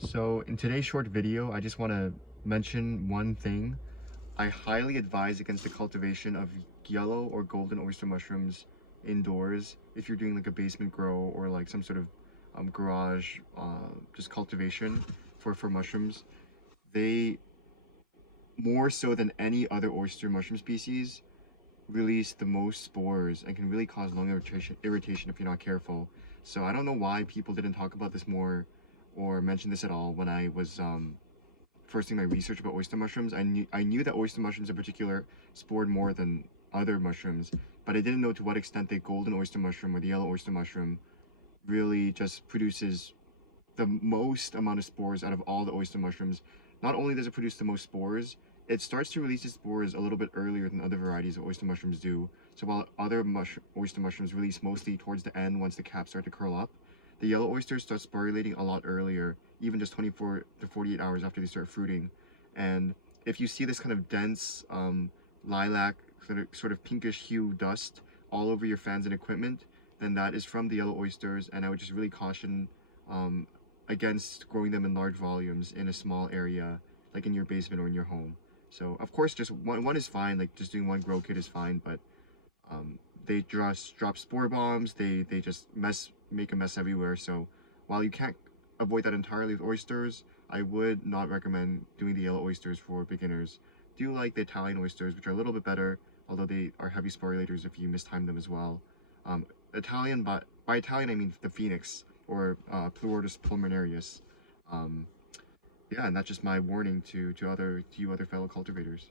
So in today's short video, I just want to mention one thing. I highly advise against the cultivation of yellow or golden oyster mushrooms indoors if you're doing like a basement grow or like some sort of garage just cultivation for mushrooms. They, more so than any other oyster mushroom species, release the most spores and can really cause lung irritation if you're not careful. So I don't know why people didn't talk about this more or mention this at all when I was first doing my research about oyster mushrooms. I knew that oyster mushrooms in particular spored more than other mushrooms, but I didn't know to what extent the golden oyster mushroom or the yellow oyster mushroom really just produces the most amount of spores out of all the oyster mushrooms. Not only does it produce the most spores, it starts to release its spores a little bit earlier than other varieties of oyster mushrooms do. So while other oyster mushrooms release mostly towards the end once the caps start to curl up, the yellow oysters start sporulating a lot earlier, even just 24 to 48 hours after they start fruiting. And if you see this kind of dense lilac, sort of pinkish hue dust all over your fans and equipment, then that is from the yellow oysters, and I would just really caution um, against growing them in large volumes in a small area, like in your basement or in your home. So of course, just one is fine. Like just doing one grow kit is fine, but they just drop spore bombs. They just make a mess everywhere. So while you can't avoid that entirely with oysters, I would not recommend doing the yellow oysters for beginners. Do like the Italian oysters, which are a little bit better, although they are heavy sporulators if you mistime them as well. Italian, but by Italian I mean the Phoenix or pleurotus pulmonarius. Um, yeah, and that's just my warning to you other fellow cultivators.